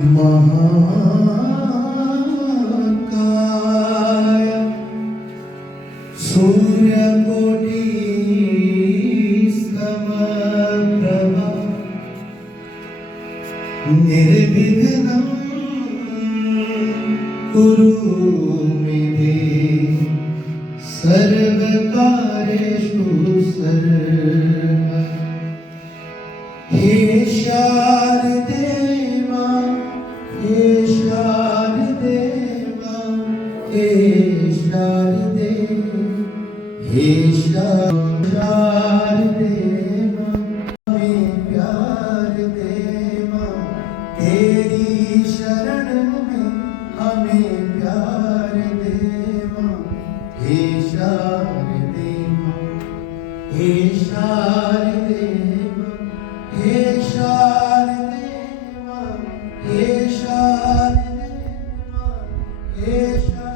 महाकाय सूर्यकोटि समप्रभा निर्विघ्नं कुरु मे देव सर्वकार्येषु सर्वदा। हे शारदे मां, हे शारदे मां, हे शारदे, हे शारदे मां, हमें प्यार दे मां, तेरी शरण में हमें प्यार दे मां। हे शारदे मां, हे शारदे मां, हे शारदे मां, हे शारदे मां, हे शारदे